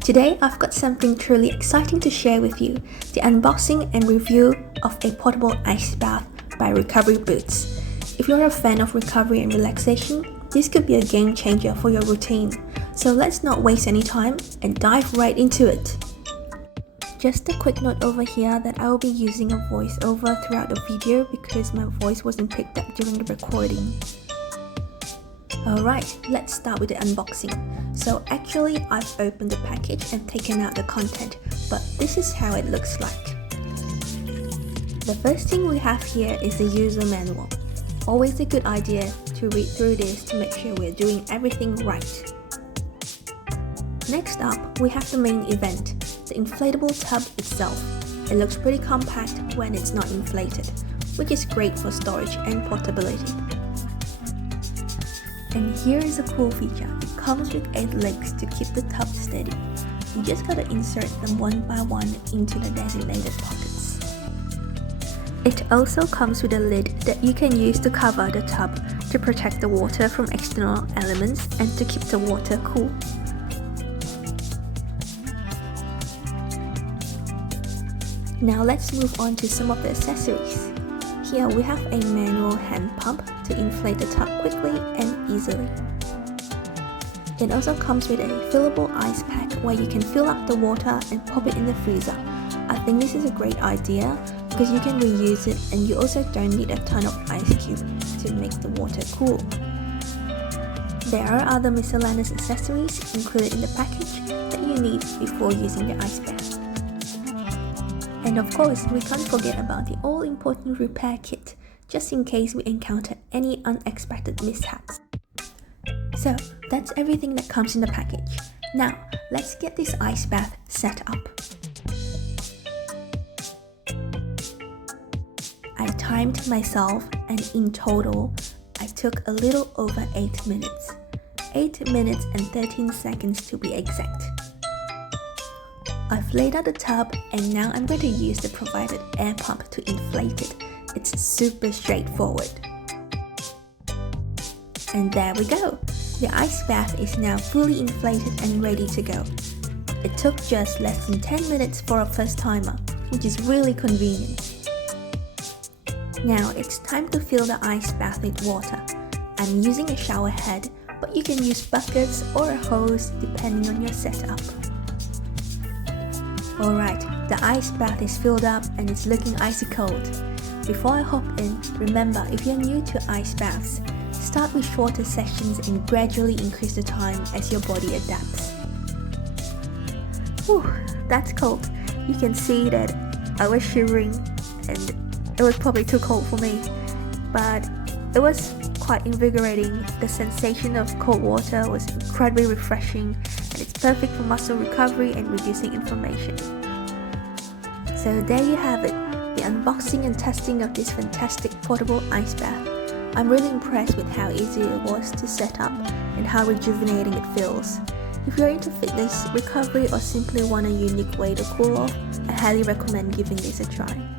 Today I've got something truly exciting to share with you, the unboxing and review of a portable ice bath by Recovery Boots. If you're a fan of recovery and relaxation, this could be a game changer for your routine. So let's not waste any time and dive right into it. Just a quick note over here that I will be using a voiceover throughout the video because my voice wasn't picked up during the recording. Alright, let's start with the unboxing. So actually I've opened the package and taken out the content, but this is how it looks like. The first thing we have here is the user manual. Always a good idea to read through this to make sure we're doing everything right. Next up, we have the main event, the inflatable tub itself. It looks pretty compact when it's not inflated, which is great for storage and portability. And here is a cool feature, it comes with 8 legs to keep the tub steady. You just gotta insert them one by one into the designated pockets. It also comes with a lid that you can use to cover the tub to protect the water from external elements and to keep the water cool. Now let's move on to some of the accessories. Here we have a manual hand pump to inflate the tub quickly and easily. It also comes with a fillable ice pack where you can fill up the water and pop it in the freezer. I think this is a great idea because you can reuse it and you also don't need a ton of ice cube to make the water cool. There are other miscellaneous accessories included in the package that you need before using the ice bath. And of course, we can't forget about the all-important repair kit, just in case we encounter any unexpected mishaps. So, that's everything that comes in the package. Now, let's get this ice bath set up. I timed myself and in total, I took a little over 8 minutes. 8 minutes and 13 seconds to be exact. I've laid out the tub and now I'm going to use the provided air pump to inflate it. It's super straightforward. And there we go! The ice bath is now fully inflated and ready to go. It took just less than 10 minutes for a first timer, which is really convenient. Now it's time to fill the ice bath with water. I'm using a shower head, but you can use buckets or a hose depending on your setup. Alright, the ice bath is filled up and it's looking icy cold. Before I hop in, remember if you're new to ice baths, start with shorter sessions and gradually increase the time as your body adapts. Whew, that's cold. You can see that I was shivering and it was probably too cold for me, but it was quite invigorating. The sensation of cold water was incredibly refreshing and it's perfect for muscle recovery and reducing inflammation. So there you have it, the unboxing and testing of this fantastic portable ice bath. I'm really impressed with how easy it was to set up and how rejuvenating it feels. If you're into fitness, recovery or simply want a unique way to cool off, I highly recommend giving this a try.